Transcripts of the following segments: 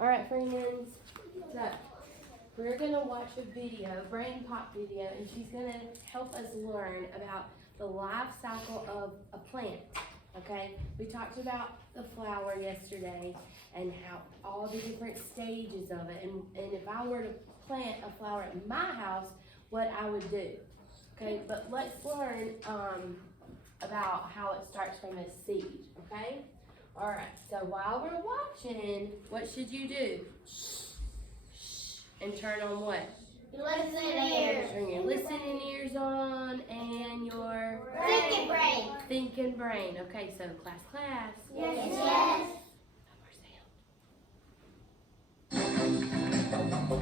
Alright friends, so we're going to watch a video, brain pop video, and she's going to help us learn about the life cycle of a plant, okay? We talked about the flower yesterday and how all the different stages of it, and if I were to plant a flower at my house, what I would do, okay? But let's learn about how it starts from a seed, okay? Alright, so while we're watching, what should you do? Shh. And turn on what? Listening ears. Turn your listening ears on and your Thinking brain. thinking brain. Okay, so class. Yes. No more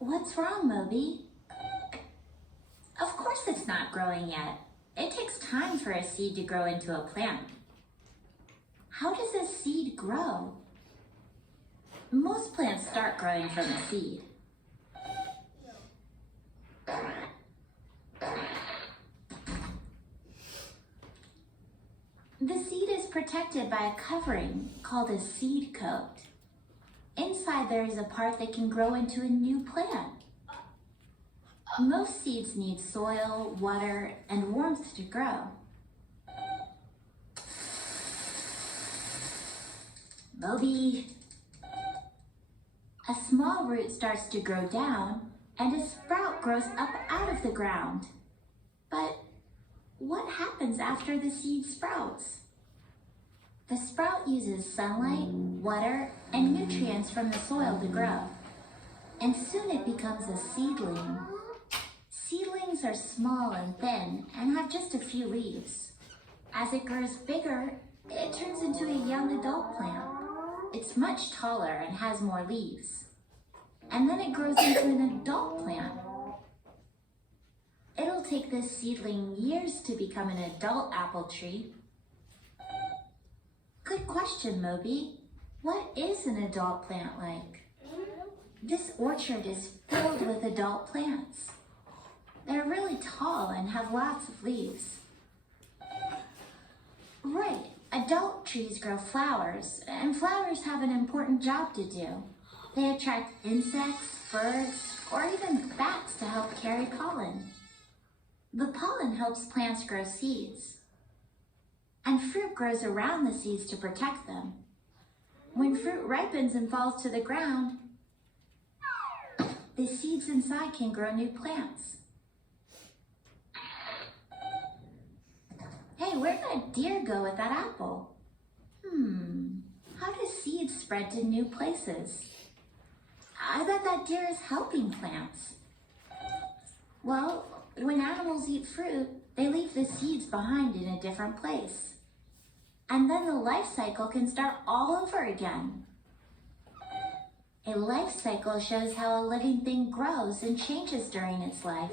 What's wrong, Moby? Of course it's not growing yet. It takes time for a seed to grow into a plant. How does a seed grow? Most plants start growing from a seed. The seed is protected by a covering called a seed coat. Inside there is a part that can grow into a new plant. Most seeds need soil, water, and warmth to grow. Moby. A small root starts to grow down, and a sprout grows up out of the ground. But what happens after the seed sprouts? The sprout uses sunlight, water, and nutrients from the soil to grow, and soon it becomes a seedling. Seedlings are small and thin and have just a few leaves. As it grows bigger, it turns into a young adult plant. It's much taller and has more leaves. And then it grows into an adult plant. It'll take this seedling years to become an adult apple tree. Good question, Moby. What is an adult plant like? This orchard is filled with adult plants. They're really tall and have lots of leaves. Right, adult trees grow flowers, and flowers have an important job to do. They attract insects, birds, or even bats to help carry pollen. The pollen helps plants grow seeds. And fruit grows around the seeds to protect them. When fruit ripens and falls to the ground, the seeds inside can grow new plants. Hey, where'd that deer go with that apple? How do seeds spread to new places? I bet that deer is helping plants. Well, when animals eat fruit, they leave the seeds behind in a different place. And then the life cycle can start all over again. A life cycle shows how a living thing grows and changes during its life.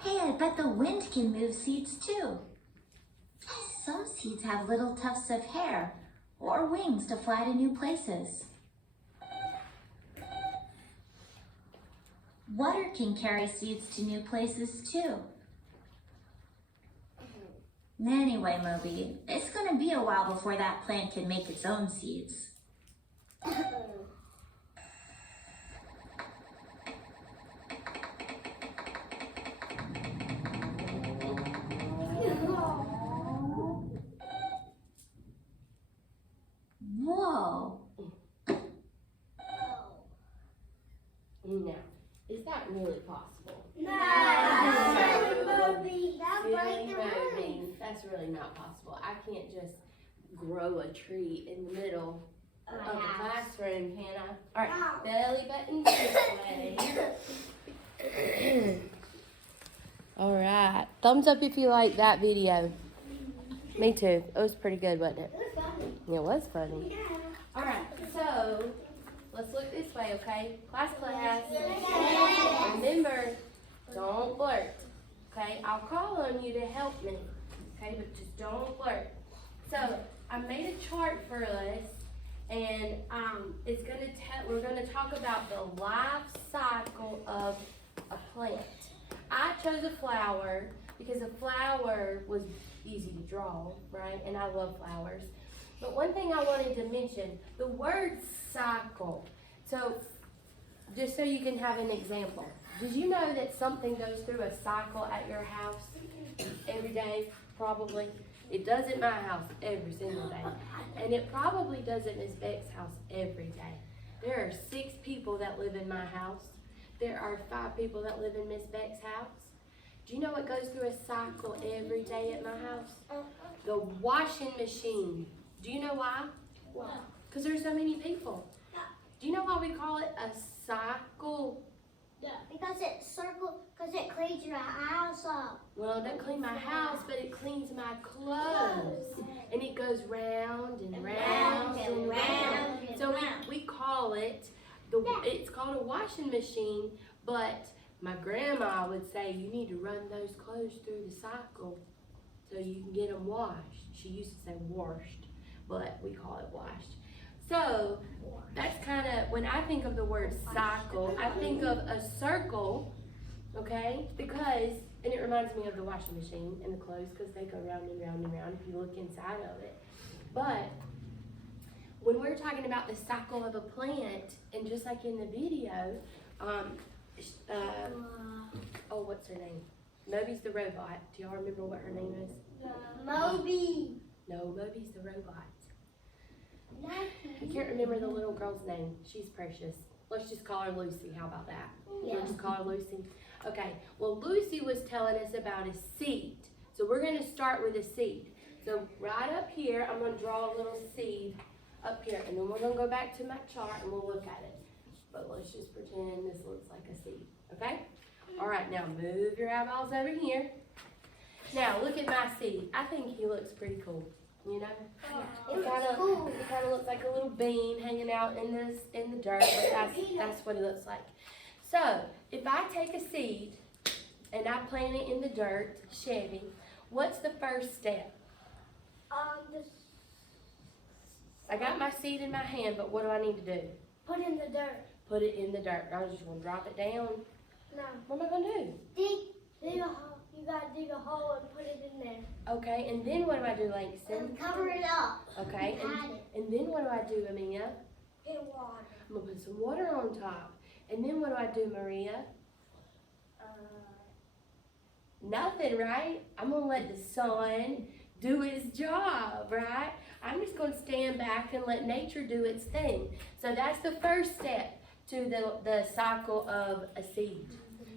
Hey, I bet the wind can move seeds too. Some seeds have little tufts of hair or wings to fly to new places. Water can carry seeds to new places too. Anyway, Moby, it's going to be a while before that plant can make its own seeds. Whoa! Now, is that really possible? That's really not possible. I can't just grow a tree in the middle of the classroom, Hannah. All right, belly button this way. All right, thumbs up if you like that video. Me too. It was pretty good, wasn't it? It was funny. All right, so let's look this way, okay? Class. Remember, don't flirt. Okay, I'll call on you to help me. Okay, but just don't flirt. So I made a chart for us, and we're gonna talk about the life cycle of a plant. I chose a flower because a flower was easy to draw, right? And I love flowers. But one thing I wanted to mention, the word cycle. So, just so you can have an example. Did you know that something goes through a cycle at your house every day? Probably. It does at my house every single day. And it probably does at Miss Beck's house every day. There are 6 people that live in my house. There are 5 people that live in Miss Beck's house. Do you know what goes through a cycle every day at my house? The washing machine. Do you know why? Why? Because there's so many people. Do you know why we call it a cycle? Because it cleans your house up. Well, it doesn't clean my house, but it cleans my clothes. And it goes round and round and round. So we call it, it's called a washing machine, but my grandma would say you need to run those clothes through the cycle so you can get them washed. She used to say washed, but we call it washed. So that's kind of, when I think of the word cycle, I think of a circle, okay? Because, and it reminds me of the washing machine and the clothes because they go round and round and round if you look inside of it. But when we're talking about the cycle of a plant, and just like in the video, what's her name? Moby's the robot. Do y'all remember what her name is? Moby. No, Moby's the robot. I can't remember the little girl's name. She's precious. Let's just call her Lucy. How about that? Yeah. Let's just call her Lucy. Okay. Well, Lucy was telling us about a seed. So we're going to start with a seed. So right up here, I'm going to draw a little seed up here. And then we're going to go back to my chart and we'll look at it. But let's just pretend this looks like a seed. Okay? All right. Now move your eyeballs over here. Now look at my seed. I think he looks pretty cool. You know, it kind of looks like a little bean hanging out in the dirt. But that's what it looks like. So if I take a seed and I plant it in the dirt, Chevy, what's the first step? I got my seed in my hand, but what do I need to do? Put it in the dirt. Put it in the dirt. I'm just gonna drop it down. No. What am I gonna do? Dig a hole. You gotta dig a hole and put it in there. Okay, and then what do I do, Langston? And cover it up. Okay, and then what do I do, Amia? Get water. I'm gonna put some water on top. And then what do I do, Maria? Nothing, right? I'm gonna let the sun do its job, right? I'm just gonna stand back and let nature do its thing. So that's the first step to the cycle of a seed.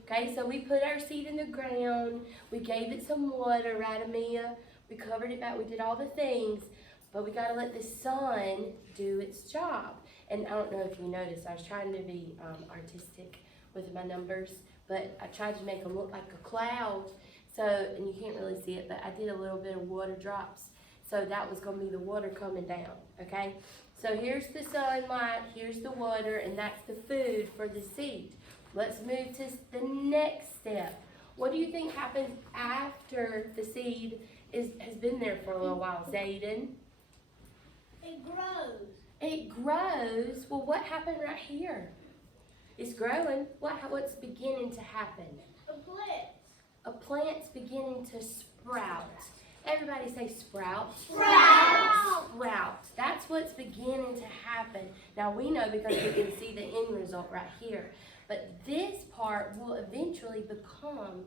Okay, so we put our seed in the ground, we gave it some water, right, Amia? We covered it back, we did all the things, but we gotta let the sun do its job. And I don't know if you noticed, I was trying to be artistic with my numbers, but I tried to make them look like a cloud. So, and you can't really see it, but I did a little bit of water drops. So that was gonna be the water coming down, okay? So here's the sunlight, here's the water, and that's the food for the seed. Let's move to the next step. What do you think happens after the seed has been there for a little while, Zayden? It grows. It grows. Well, what happened right here? It's growing. What's beginning to happen? A plant. A plant's beginning to sprout. Everybody say sprout. Sprout. Sprout. That's what's beginning to happen. Now we know because we can see the end result right here. But this part will eventually become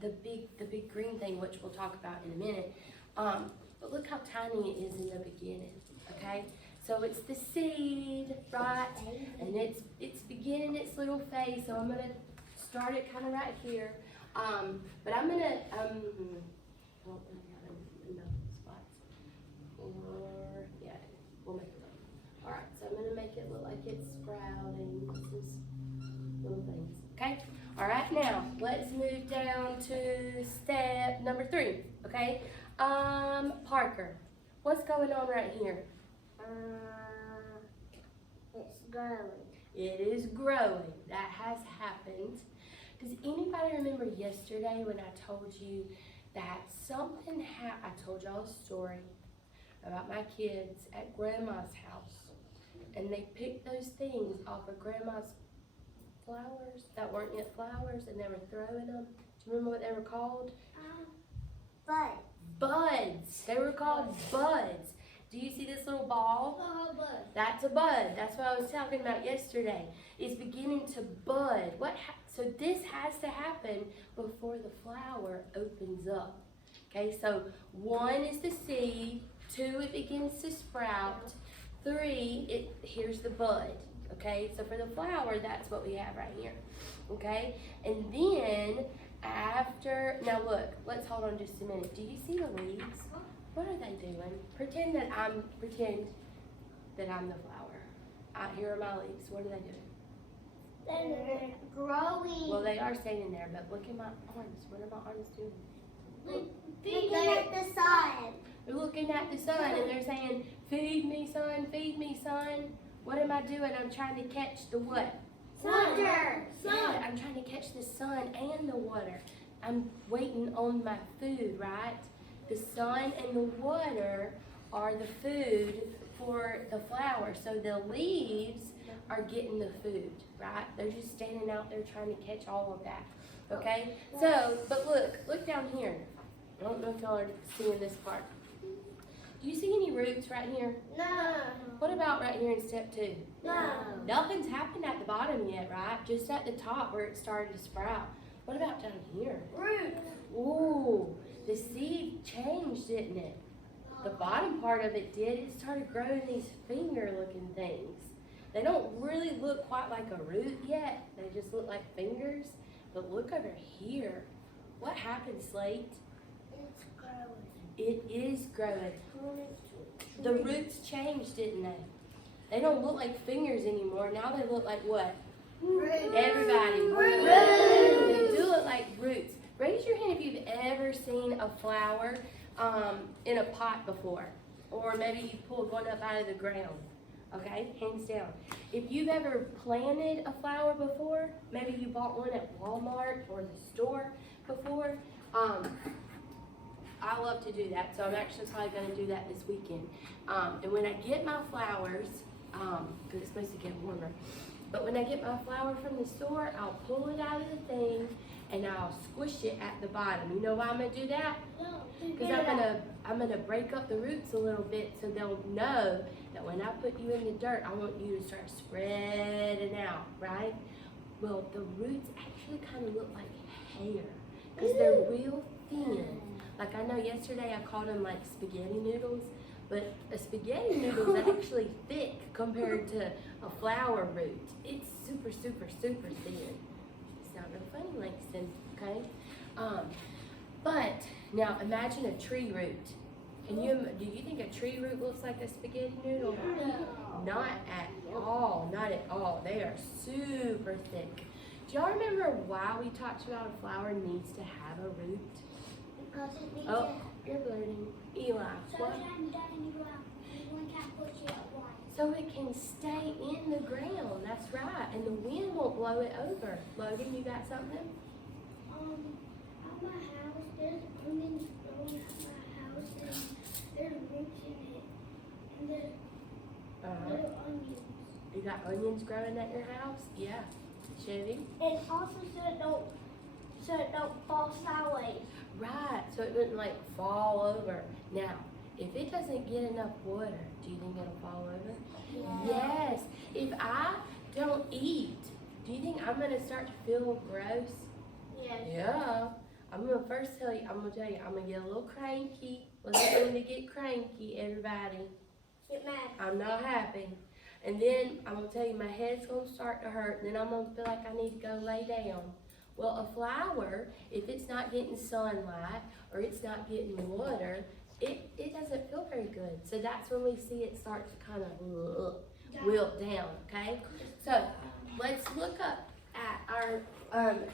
the big green thing, which we'll talk about in a minute. But look how tiny it is in the beginning, okay? So it's the seed, right? And it's beginning its little phase. So I'm gonna start it kind of right here. But I'm gonna well, enough spots. Or yeah, we'll make it look. All right, so I'm gonna make it look like it's sprouting. Little things. Okay? All right, now let's move down to step number 3. Okay? Parker, what's going on right here? It's growing. It is growing. That has happened. Does anybody remember yesterday when I told you that something happened? I told y'all a story about my kids at Grandma's house. and they picked those things off of Grandma's flowers that weren't yet flowers, and they were throwing them. Do you remember what they were called? Bud. Buds. They were called buds. Do you see this little ball? Bud. That's a bud. That's what I was talking about yesterday. It's beginning to bud. So this has to happen before the flower opens up. Okay, so 1 is the seed, 2 it begins to sprout, 3 here's the bud. Okay, so for the flower, that's what we have right here. Okay, and then now look, let's hold on just a minute. Do you see the leaves? What are they doing? Pretend that I'm the flower. Here are my leaves. What are they doing? They're growing. Well, they are standing there, but look at my arms. What are my arms doing? Looking at the sun. They're looking at the sun and they're saying, feed me, son, feed me, son. What am I doing? I'm trying to catch the what? Water. Yeah, I'm trying to catch the sun and the water. I'm waiting on my food, right? The sun and the water are the food for the flower. So the leaves are getting the food, right? They're just standing out there trying to catch all of that. Okay? So, but look down here. I don't know if y'all are seeing this part. Do you see any roots right here? No. What about right here in step 2? No. Nothing's happened at the bottom yet, right? Just at the top where it started to sprout. What about down here? Roots. Ooh, the seed changed, didn't it? The bottom part of it did. It started growing these finger-looking things. They don't really look quite like a root yet. They just look like fingers. But look over here. What happened, Slate? It's growing. It is growing. The roots changed, didn't they? They don't look like fingers anymore. Now they look like what? Roots. Everybody. Roots. They do look like roots. Raise your hand if you've ever seen a flower in a pot before. Or maybe you pulled one up out of the ground. Okay, hands down. If you've ever planted a flower before, maybe you bought one at Walmart or the store before. I love to do that, so I'm actually probably going to do that this weekend. And when I get my flowers, because it's supposed to get warmer, but when I get my flower from the store, I'll pull it out of the thing and I'll squish it at the bottom. You know why I'm going to do that? Because I'm gonna break up the roots a little bit so they'll know that when I put you in the dirt, I want you to start spreading out, right? Well, the roots actually kind of look like hair because they're real thin. Like I know yesterday I called them like spaghetti noodles, but a spaghetti noodle is actually thick compared to a flower root. It's super, super, super thin. It's not real funny, Langston, okay? But now imagine a tree root. Do you think a tree root looks like a spaghetti noodle? No. Not at all, not at all. They are super thick. Do y'all remember why we talked about a flower needs to have a root? Because it needs Oh, you're blurting. Eli, what? So it can stay in the ground, that's right, and the wind won't blow it over. Logan, you got something? At my house, there's onions growing at my house, and there's roots in it, and there's little onions. You got onions growing at your house? Yeah. Chevy? And also so it don't fall sideways. Right, so it wouldn't like fall over. Now, if it doesn't get enough water, do you think it'll fall over? Yeah. Yes. If I don't eat, do you think I'm gonna start to feel gross? Yes. Yeah. I'm gonna tell you, I'm gonna get a little cranky. What's it going to get cranky, everybody? Get mad. I'm not happy. And then I'm gonna tell you my head's gonna start to hurt, and then I'm gonna feel like I need to go lay down. Well, a flower, if it's not getting sunlight or it's not getting water, it doesn't feel very good. So that's when we see it start to kind of wilt down, okay? So let's look up at our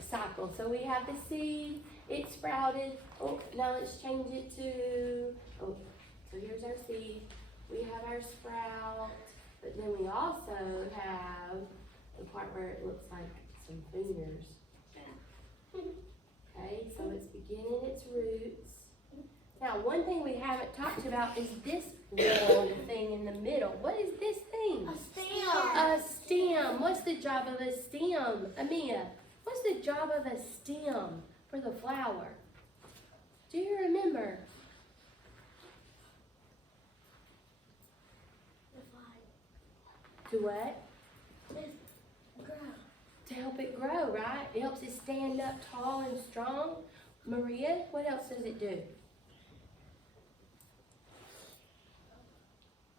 cycle. So we have the seed, it sprouted. Oh, now let's change it to, so here's our seed. We have our sprout, but then we also have the part where it looks like some fingers. Okay, so it's beginning its roots. Now, one thing we haven't talked about is this long thing in the middle. What is this thing? A stem? What's the job of a stem? Amia, what's the job of a stem for the flower? Do you remember? To what? To help it grow, right? It helps it stand up tall and strong. Maria, what else does it do?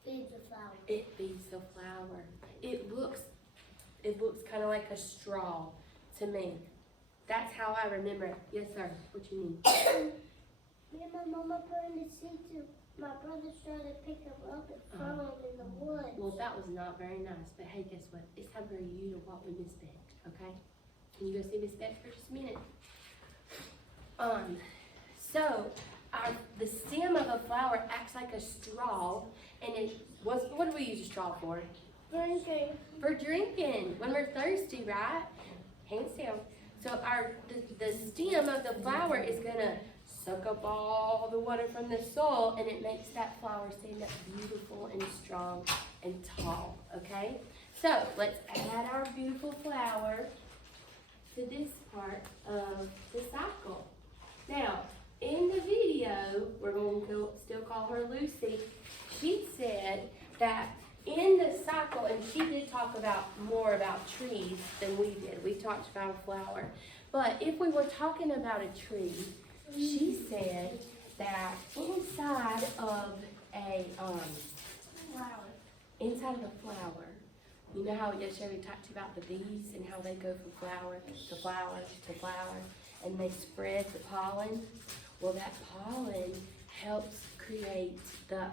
Feeds the flower. It feeds the flower. It looks kind of like a straw to me. That's how I remember it. Yes, sir. What you mean? Me and my mama put in the seed too. My brother's trying to pick them up and throw them in the woods. Well, that was not very nice. But hey, guess what? It's time for you to walk with Miss Beck. Okay? Can you go see Miss Beck for just a minute? The stem of a flower acts like a straw, and what do we use a straw for? Drinking. For drinking, when we're thirsty, right? Hands down. So the stem of the flower is gonna suck up all the water from the soil, and it makes that flower stand up beautiful and strong and tall, okay? So let's add our beautiful flower to this part of the cycle. Now, in the video, we're going to still call her Lucy. She said that in the cycle, and she did talk more about trees than we did. We talked about a flower. But if we were talking about a tree, she said that inside of a flower, you know how yesterday we talked about the bees and how they go from flower to flower to flower, and they spread the pollen? Well, that pollen helps create the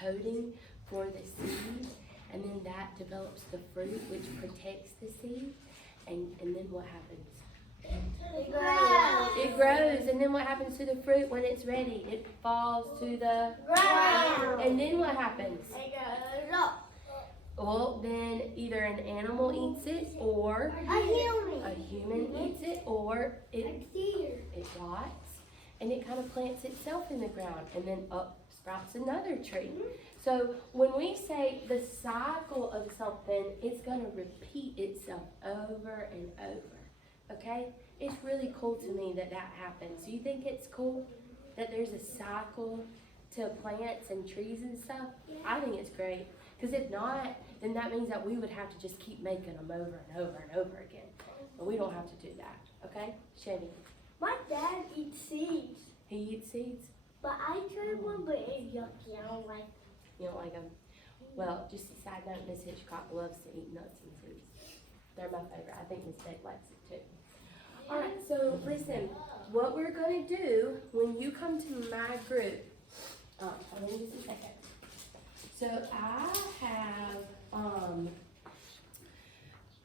coating for the seed, and then that develops the fruit, which protects the seed, and then what happens? It grows. It grows, and then what happens to the fruit when it's ready? It falls to the Ground. and then what happens? It goes up. Well, then either an animal eats it, or A a human eats it, or it deer. rots, and it kind of plants itself in the ground, and then up sprouts another tree. So when we say the cycle of something, it's going to repeat itself over and over, okay? It's really cool to me that happens. Do you think it's cool that there's a cycle to plants and trees and stuff? Yeah. I think it's great, because if not, then that means that we would have to just keep making them over and over and over again. But we don't have to do that, okay? Chevy, My dad eats seeds, he eats seeds? but I tried one, but it's yucky. I don't like it. You don't like them? Well, just a side note, Miss Hitchcock loves to eat nuts and seeds. They're my favorite. I think Miss Beck likes it too. All right, so listen, what we're going to do when you come to my group, hold on just a second. So I have,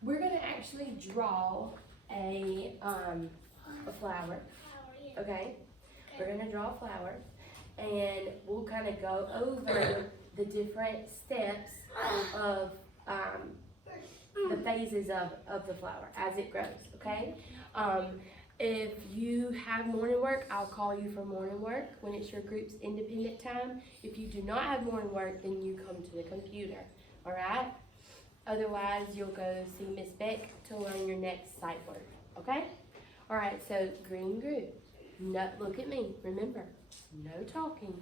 we're going to actually draw a flower, okay? We're going to draw a flower, and we'll kind of go over the different steps of the phases of the flower as it grows, okay? If you have morning work, I'll call you for morning work when it's your group's independent time. If you do not have morning work, then you come to the computer, all right? Otherwise, you'll go see Miss Beck to learn your next sight word, okay? All right, so green group. No, look at me. Remember, no talking.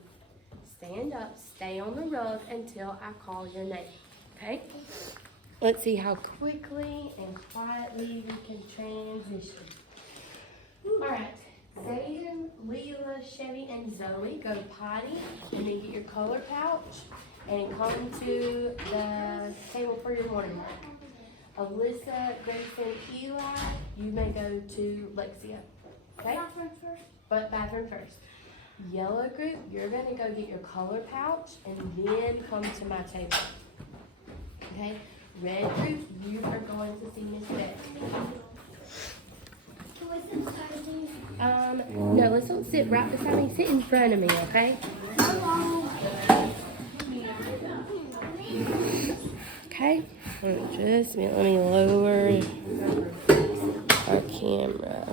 Stand up, stay on the rug until I call your name, okay? Let's see how quickly and quietly we can transition. All right, Zayden, Leela, Chevy, and Zoe go potty, and then get your color pouch and come to the table for your morning work. Alyssa, Grayson, Eli, you may go to Lexia, okay? Bathroom first. But bathroom first. Yellow group, you're gonna go get your color pouch and then come to my table, okay? Red group, you are going to see Miss Beck. No, let's not sit right beside me. Sit in front of me, okay? Okay. Just let me lower our camera.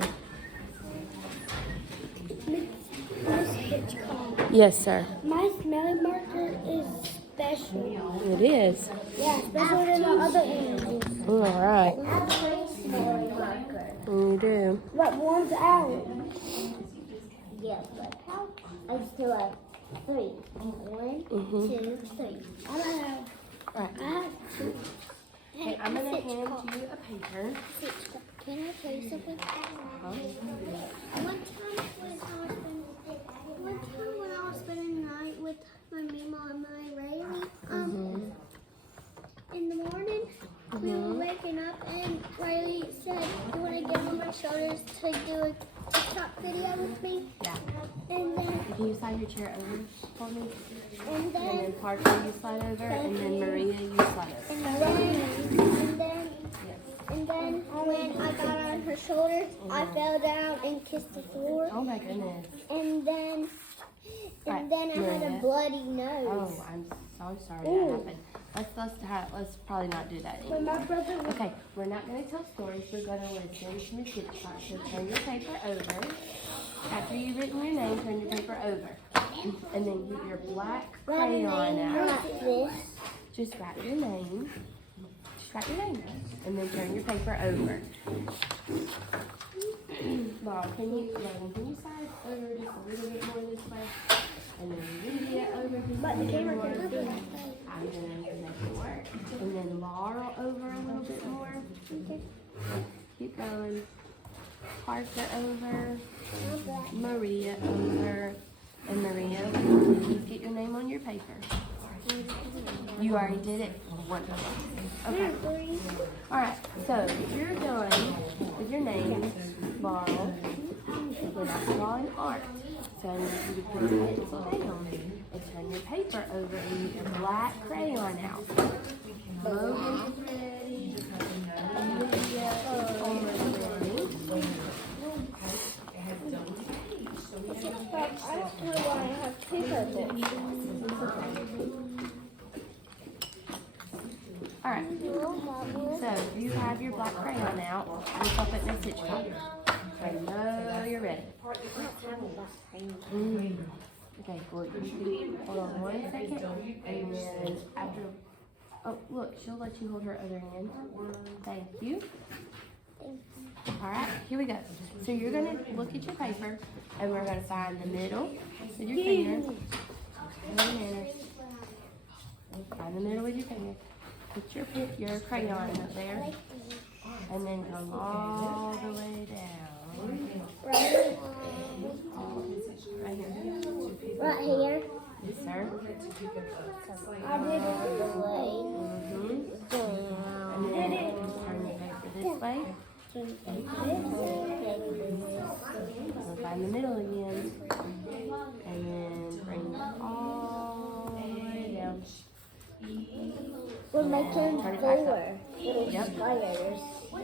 Miss Hitchcock. Yes, sir. My smelling marker is It is. Yeah, especially in the other images. All right. I have a small marker. You do. But one's out. Yeah, but how? I still have 3. 1, 2, 3. I don't have. Right. I have 2. Okay, I'm gonna hand you a paper. Can I tell you something? One time when I was spending the night with my mama and my Riley, in the morning, we were waking up and Riley said, "You want to get on my shoulders to do a TikTok video with me?" Yeah. And then, Can you slide your chair over for me? and And then, then Parker, you slide over, and then Maria, you slide over. and then when I got on her shoulders, I fell down and kissed the floor. Oh my goodness. And then I had a bloody nose. Oh, I'm so sorry that happened. Let's probably not do that But anymore. my brother was Okay, we're not going to tell stories. We're going to listen to Miss Hitchcock. So turn your paper over. After you've written your name, turn your paper over. And then get your black crayon out. like this. Just write your name. Just write your name. And then turn your paper over. Mom, can you slide over just a little bit more this way? And then Lydia over just But a the little camera more. can do it. I'm gonna make it work. And then Laurel over a little bit more. Okay. Keep going. Parker over. Not that. Maria over. And Maria, please get your name on your paper. You already did it? Wonderful. Okay. Alright, so you're done with your name, Laurel. We're not drawing art. So I need you to put your pencil down and turn your paper over and get your black crayon out. Logan is ready. Lydia is almost ready. I don't know why I have 2 purples. Alright, so you have your black crayon out. Look up at Miss Hitchcock. I know you're ready. Okay, well, you can hold on 1 second, and then after, oh, look, she'll let you hold her other hand. Thank you. Alright, here we go. So you're going to look at your paper, and we're going to find the middle with your finger. Find the middle with your finger. Put your crayon up there, and then come all the way down. Right here. Right here. Yes, sir. I did it this way. And then turn the paper this way. We'll find the middle again. And then bring it all the way down. We're making Turn it back up. 4 little Yep. spiders. 4.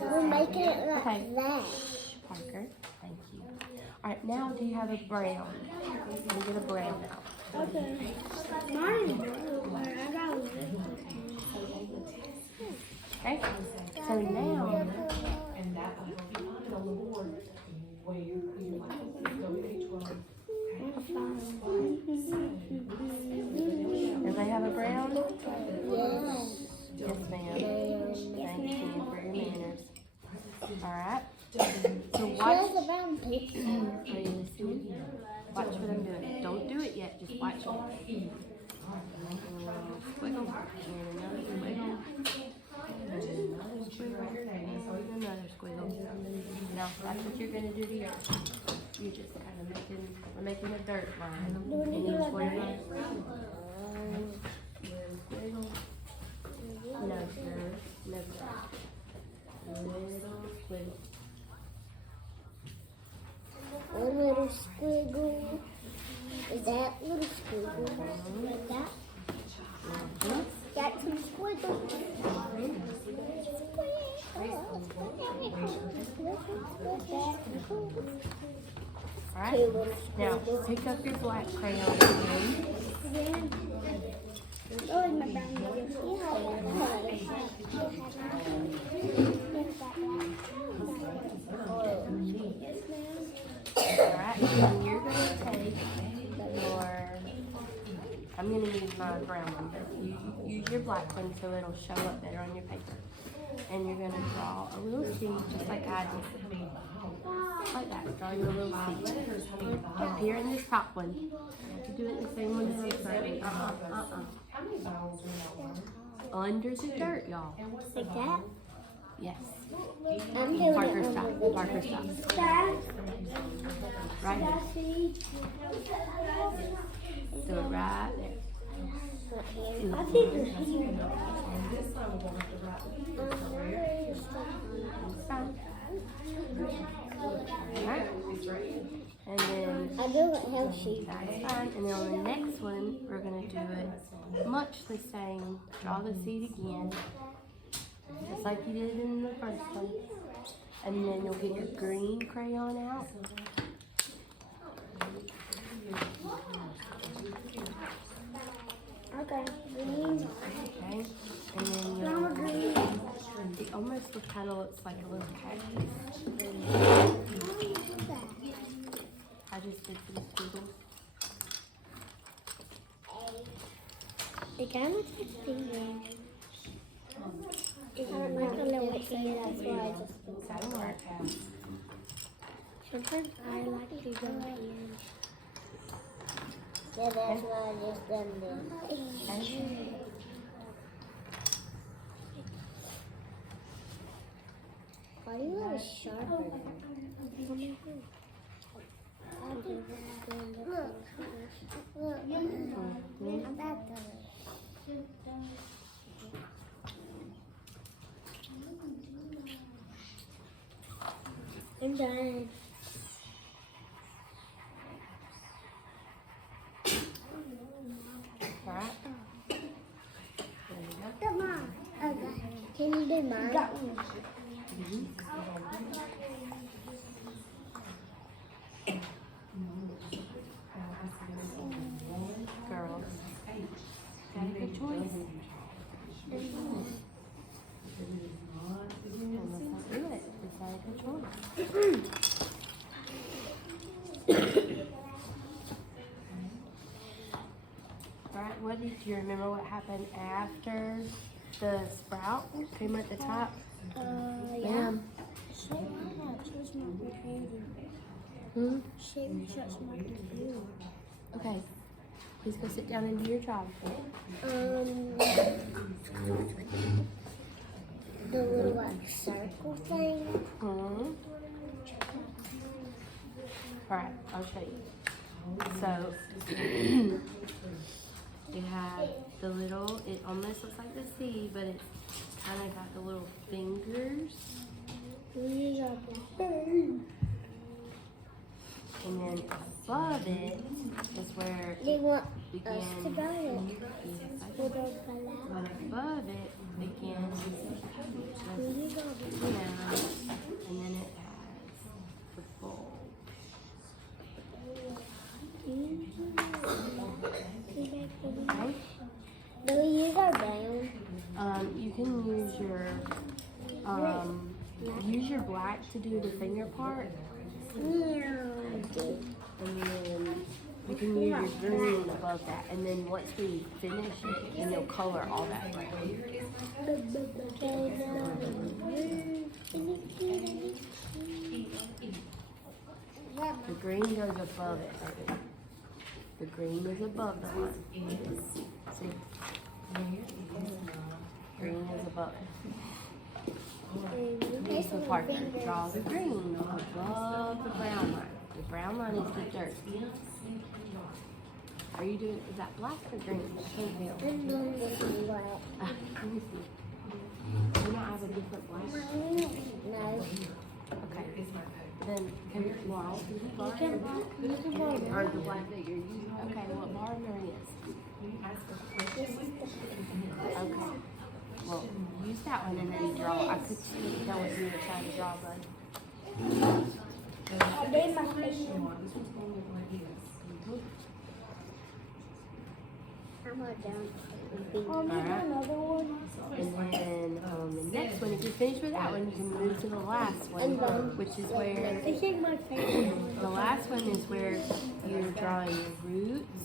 We're making it like Okay. that. Parker, thank you. Alright, now do you have a brown? Can you get a brown out? Okay. Mine is blue. I got Okay? So now, everybody have a brown? Yes. Yes, ma'am. Thank you for your manners. Alright? So She watch. has a brown picture. Are you listening? Watch what I'm doing. Don't do it yet, just watch it. Squiggle. And another squiggle. And another squiggle. And another squiggle. Now, that's what you're going to do to yours. You're just kind of we're making a dirt line. And then squiggle. Squiggle. No, sir. No, sir. Little squiggle. A little squiggle. Is that little squiggle? Like that? Got some squiggles. Alright, now pick up your black crayon again. Oh, my brown Alright, and you're going to take your, I'm going to use my brown your black one so it'll show up better on your paper. And you're gonna draw a little seed just like I did. Like that. Draw your little seed. Up here in this top one. You do it the same one as the other. Under the dirt, y'all. Like that? Yes. I'm doing Parker it stop. under Parker stop. Right here. Do it right there. I think it's here. Fine. Alright. And then I do it healthy. that's fine. And then on the next one, we're going to do it much the same. Draw the seed again. Just like you did in the first one. And then you'll get your green crayon out. Okay. Green. Okay. And then you'll, Green. it almost kind of looks like a little cactus. I just did some squiggles. It kind of looks like fingers. It's not like a little finger, that's why I just That'll work. sometimes I like to go here. Yeah, that's why I just done this. Why do you have a sharpener? Look. How about that? I'm done. Alright. There you go. Come on. Okay. Can you do mine? Girls. Got a good choice. Let's not do it. It's not a good choice. Alright, what did you remember what happened after the sprout came at the top? Yeah. Shut my computer. Shut my computer. Okay. Please go sit down and do your job. The little like circle thing. Alright, I'll show you. So, you have the little, it almost looks like the seed, but it's kind of got the little fingers. These are birds. And then above it is where They want it us to begins. buy it. But above it begins These are the down, and then it has the bowl. Okay? These are down. You can use your black to do the finger part, and then you can use your green above that. And then once we finish it, then you'll color all that brown. The green goes above it. Right? The green is above the one. See? Green is above it. So Parker, draw the green above the brown line. The brown line is the dirt. Are you doing, is that black or green? I can't tell. Let me see. Do you not have a different black? No. Okay. Then, can you borrow? Or the black that you're using? Okay, what borrow there is? Okay. Well, use that one and then draw. I could tell what you were trying to draw, bud. Another one. And then the next one, if you finish with that one, you can move to the last one, which is where This is my favorite. the last one is where you're drawing your roots.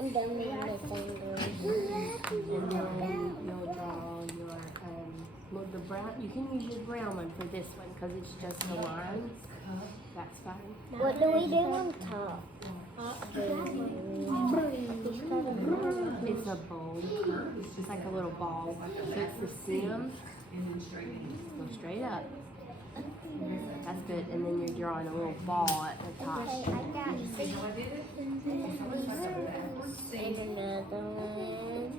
I'm done with my fingers. And then you'll draw your, well, the brown, you can use your brown one for this one because it's just the lines. That's fine. What do we do on top? It's a bowl. It's just like a little ball. So it's the stem. Go straight up. That's good. And then you're drawing a little ball at the top. Okay, I got six. And another one.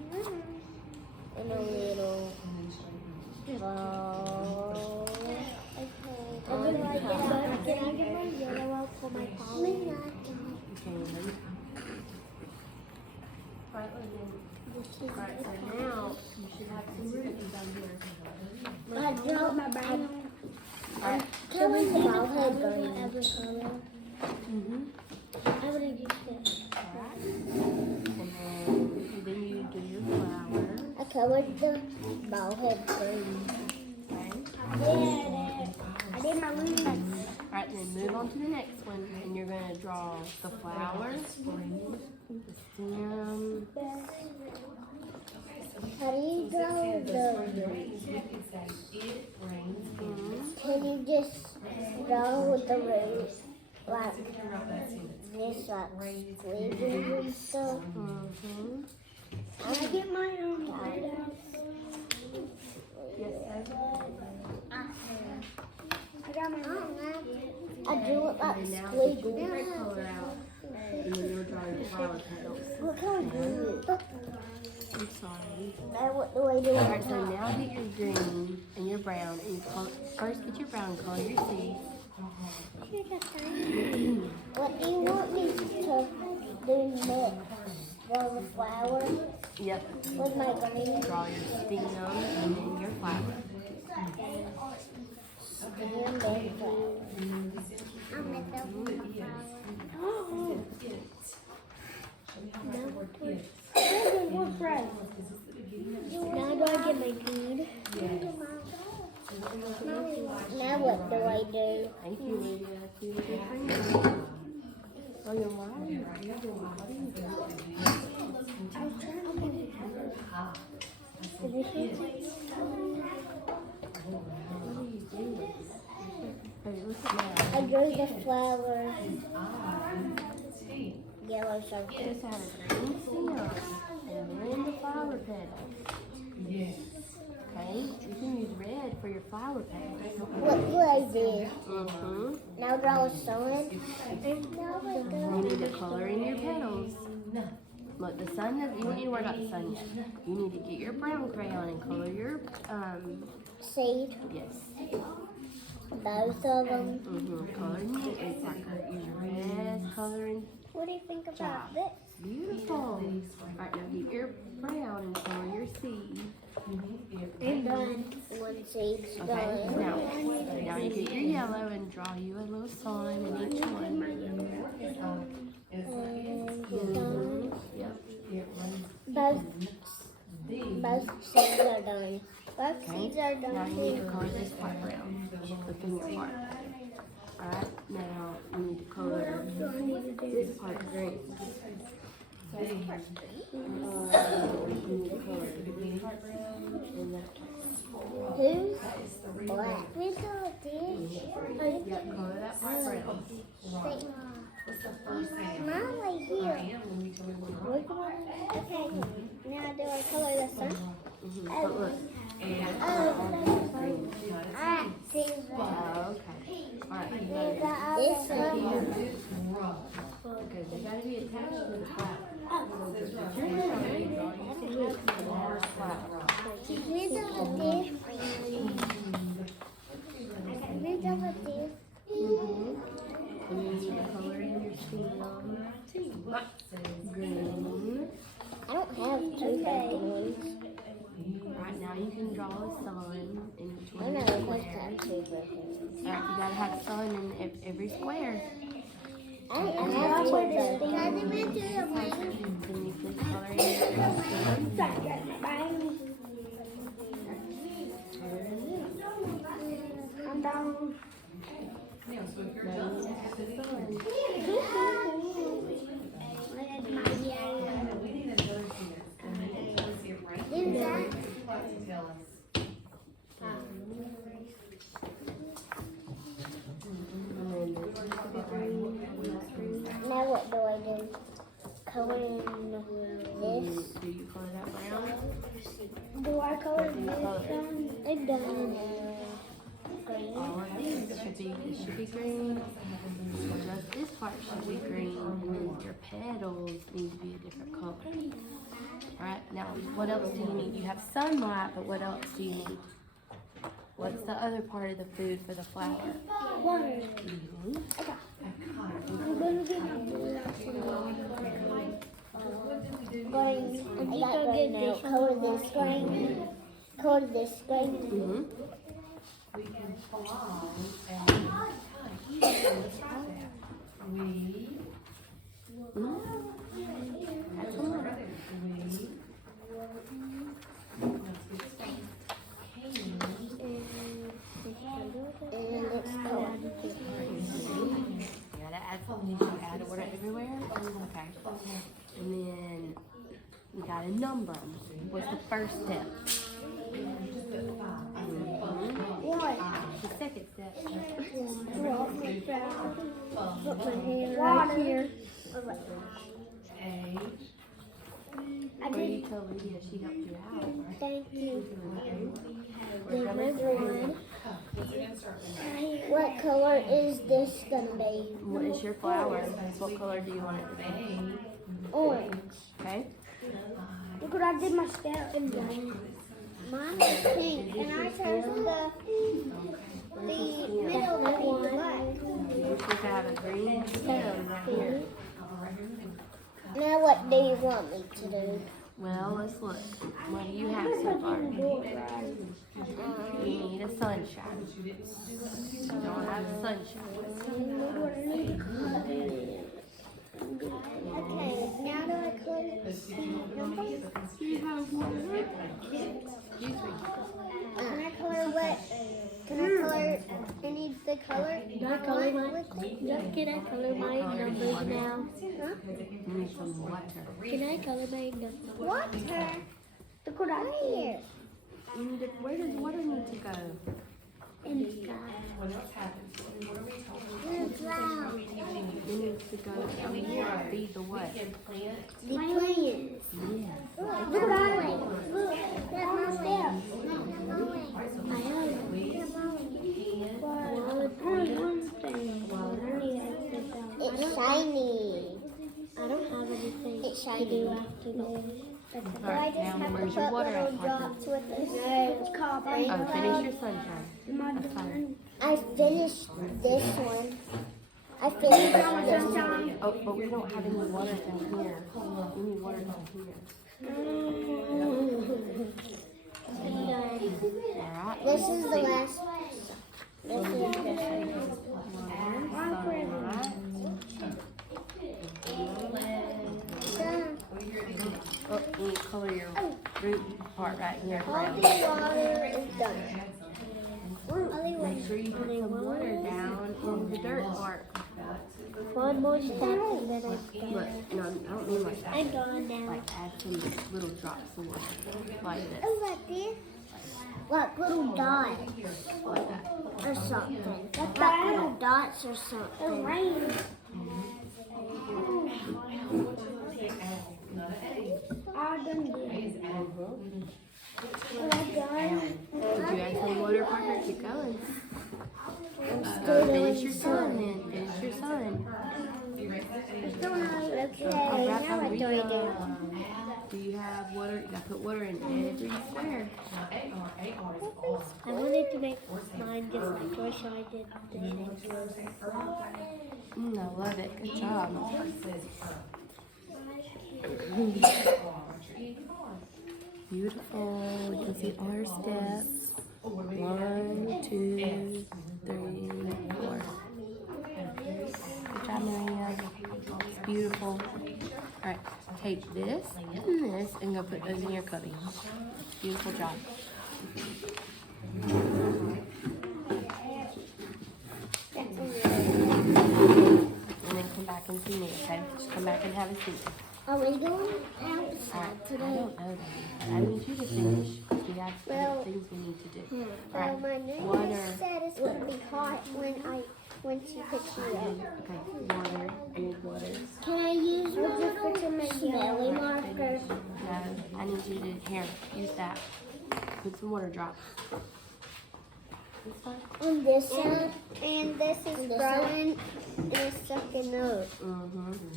And a little ball. Okay. Can I get my yellow out for my pollen? You can. Alright, so now you should have some roots down here. I dropped my brown. Alright. Can we do the head green every color? I would have used it. And then you do your flower. I colored the ball head green. Okay. I did my wings. Alright, then move on to the next one. And you're going to draw the flower, the stem. How do you draw the roots? Can you just draw with the roots? Like this, like squeezing and stuff? Can I get my own light out? I got my own. I drew it like And now squeezing. pull your color out. And then you'll draw your flower petals. What color is it? I'm sorry. Now what do I do? Alright, so now get your green and your brown. And you first get your brown and color your seeds. What do you want me to do next? Draw the flower Yep. with my green? Draw your stem and then your flower. Now do I get my food? Now what do I do? Thank you, Lydia. Oh, you're lying. I drew the flower. Yellow circle. Just add a green stem and then the flower petals. Okay, you can use red for your flower petals. What do I do? Now draw a sun. You need to color in your petals. Look, the sun doesn't, you don't need to worry about the sun yet. You need to get your brown crayon and color your, Seed. yes. Both of them. Coloring it. Use red coloring. What do you think about this? Beautiful. Alright, now get your brown and color your seed. I'm done. One seed's Okay, done. now you get your yellow and draw you a little sign in each one. And done. Yep. Both seeds are done. Both Okay. seeds are Now done you need to too. color this part brown, the finger part. Alright, now you need to color this part green. You need to color the green part brown and that part. Who's black? We saw this. Yep, color that part brown. Mine right here. Okay, now do I color the sun? But look. Green. Alright, see Oh, okay. Alright. this one. Good. They gotta be attached to the flower. We do this. We do this. And you need to color in your stem. Green. I don't have two happy ones. Right now you can draw a sun in each I one know of the I must squares. have two birthdays. Alright, you gotta have sun in every square. I don't have two birthdays. Can I do the wings? Then you can color in your stem. I'm down. Now you have the sun. color in this. Do you color that brown? Do I color Do you this color it? brown? It doesn't. Green. All of these should be, this should be green. This part should be green, and then your petals need to be a different color. Alright, now what else do you need? You have sunlight, but what else do you need? What's the other part of the food for the flower? Water. Mm-hmm. Okay. I'm gonna get my blue out from I need to get this color this green. Color this green. Mm-hmm. And it's color. You gotta add something. You add order everywhere. Okay. And then you gotta number them. What's the first step? What? The second step. Put my hand right here. Where you told Lydia she helped you out. Thank you. Number one. What color is this gonna be? What is your flower? What color do you want it to be? Orange. Okay. Look what I did my step in green. Mine is pink, and I chose the middle to be black. You're supposed to have a green stem right here. Now what do you want me to do? Well, let's look. What do you have so far? You need a sunshine. You don't have sunshine. Okay, now do I color numbers? Excuse me. Can I color what? Can I color any of the color? Can I color my numbers now? Huh? You need some water. Can I color my numbers? Water. Look what I here. Where does water need to go? In the sky. In the cloud. It needs to go from here. Be the what? The plants. Yeah. Look what I like. Look, that's my step. I have one thing. It's shiny. I don't have anything It's to shiny. do after this. So I Alright, just now have to where's your put water little at, Parker? drops with this. It's called Oh, finish your sunshine. That's fine. I finished this one. I finished this one. Oh, but we don't have any water down here. We need water down here. Alright. This is the last. This is done. Oh, you need to color your root part right here. All brown. the water is done. Make sure you put some water down in the dirt part. One more step and then I'm done. Look, no, I don't mean like that. I'm done now. Like add some little drops of water. Like this. Oh, like this? Like little dots Like that. or something. Like little dots or something. Rain. I done this. Did you add some water, Parker? Keep going. Finish your sun then. Finish your sun. Okay, now what do I do? Do you have water? You gotta put water in every square. I wanted to make mine just like Joy, so I did the same. I love it. Good job. Beautiful. You can see our steps. 1, 2, 3, 4. Good job, Miriam. It's beautiful. Alright, take this and this and go put those in your cubby. Beautiful job. And then come back and see me, okay? Just come back and have a seat. Are we going Alright, outside I today? don't know that. I need you to finish because we have Well, things we need to do. Well, Alright, my nurse water. said it's going to be hot when she picks me up. Okay, water. I need water. Can I use water to make need you to, here, use that. Put some water drops. This one? On this side, and this is growing, and it's sucking up.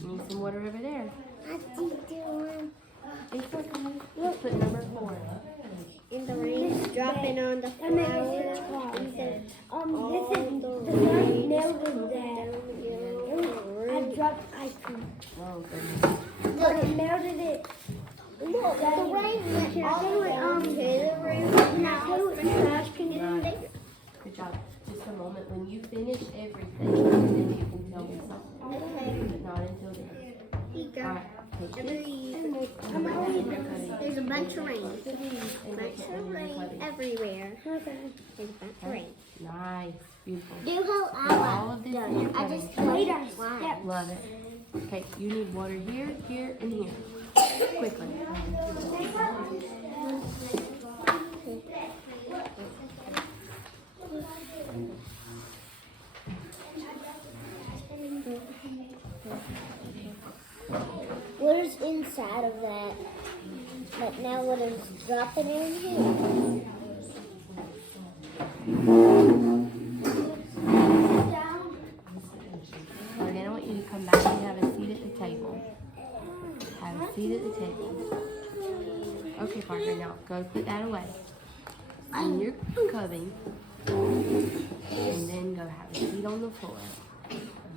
Need some water over there. I keep doing. It's okay. Let's put number 4. And the rain's dropping on the flower. This is the first nail was there. I dropped ice cream. Oh, goodness. But it melted it. Look, the rain went all the way to the roof. Now the trash can get in there. Good job. Just a moment. When you finish everything, then you can tell me something. Okay. But not until then. Here you go. Alright, take this. There's a bunch of rain. Put these in Bunch the of rain cubby. everywhere. There's a bunch of rain. Nice. Beautiful. Do how Put all of this in your I cubby. just played our step. Love it. Okay, you need water here, here, and here. Quickly. What is inside of that? But now what is dropping in here? Then I want you to come back and have a seat at the table. Have a seat at the table. Okay, Parker, now go put that away in your cubby. And then go have a seat on the floor.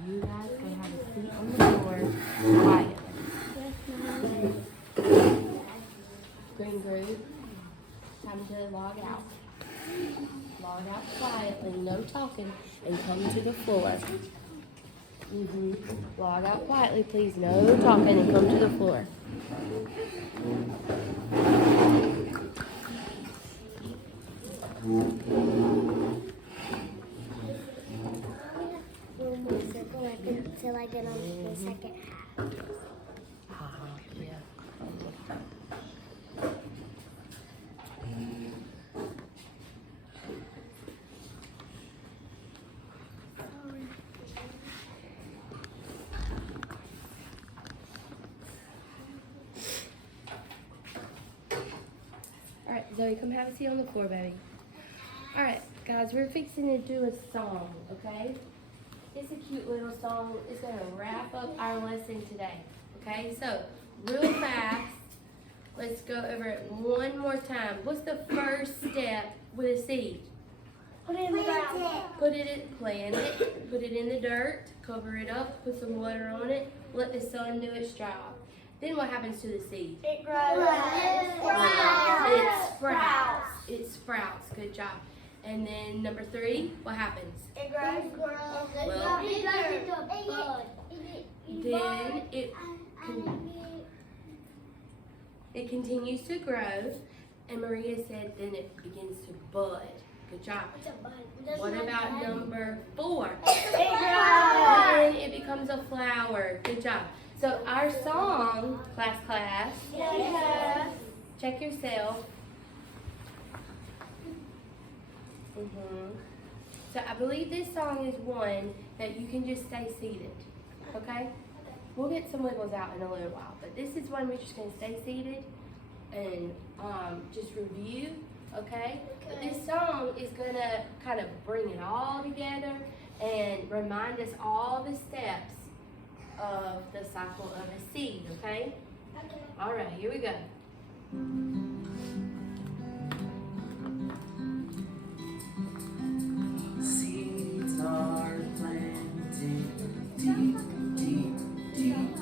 You guys go have a seat on the floor quietly. Green Groove, time to log out. Log out quietly, no talking, and come to the floor. Log out quietly, please. No talking, and come to the floor. One more circle until I get on the second half. Yeah. Alright, Zoe, come have a seat on the floor, baby. Alright, guys, we're fixing to do a song, okay? It's a cute little song. It's going to wrap up our lesson today, okay? So, real fast, let's go over it one more time. What's the first step with a seed? Put it in the ground. Plant it, put it in the dirt, cover it up, put some water on it, let the sun do its job. Then what happens to the seed? It grows. It sprouts. Good job. And then number 3, what happens? It grows. Well, then it continues to grow, and Maria said then it begins to bud. Good job. What about number 4? Then it becomes a flower. Good job. So our song, class, check yourself. So I believe this song is one that you can just stay seated, okay? We'll get some wiggles out in a little while, but this is one we're just going to stay seated and just review, okay? But this song is going to kind of bring it all together and remind us all the steps of the cycle of a seed, okay? All right, here we go. Seeds are planted deep, deep, deep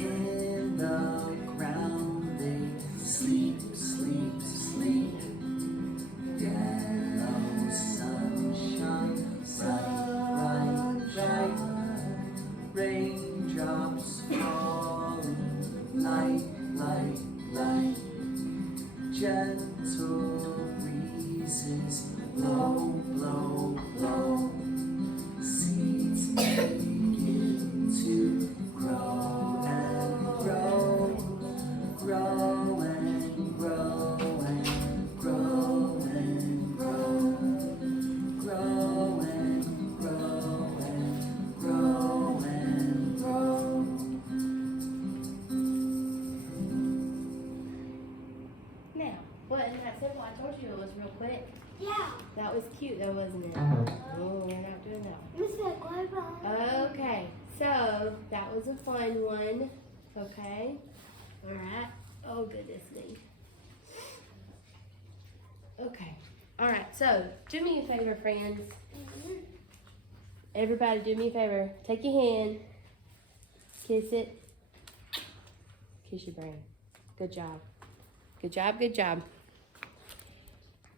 in the ground. They sleep, sleep, sleep. Yellow sunshine, bright, bright, bright. Raindrops falling, light, light, light. cute though, wasn't it? Oh, we're not doing that one. Miss it, bye-bye. Okay, so that was a fun one. Okay. Alright. Oh, goodness me. Okay. Alright, so do me a favor, friends. Everybody, do me a favor. Take your hand. Kiss it. Kiss your brain. Good job. Good job, good job.